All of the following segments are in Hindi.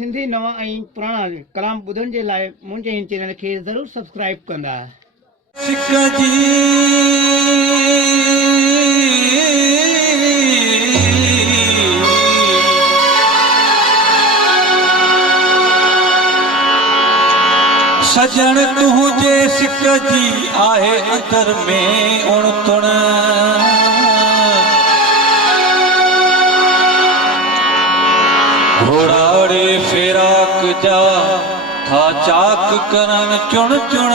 सिंधी नवा ऐं पुराणा कलाम ॿुधण जे लाइ मुंहिंजे हिन चैनल खे ज़रूरु सब्सक्राइब कंदा। सजण तुझे सिक जी आहे अंदर में उणतुण घोड़ाड़े फेराक जा था चाक करन चुण चुण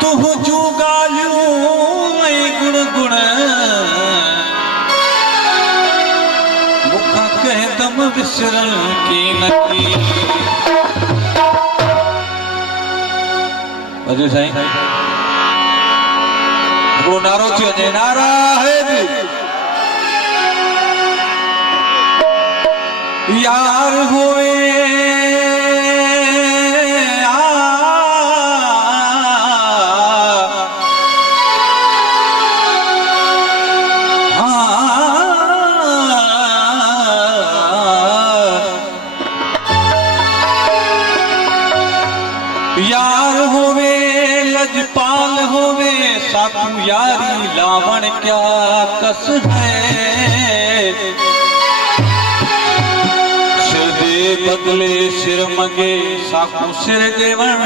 तुझू गालियूं ऐं गुण गुण मुखां कंहिं दम विसरण की न की। अजय साईं हिकिड़ो नारो थी वञे, नारा है यार होए यार होवे लजपाल होवे साकू यारी लावण क्या कस है। सिर दे बदले सिर मंगे साकू सिर देवण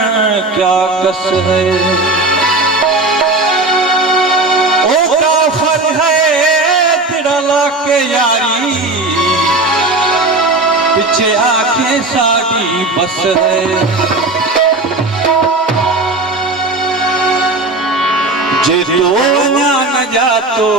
क्या कस है। ओ काफर है तिड़ला के यारी पीछे आके साड़ी बस है। जे तो न जातो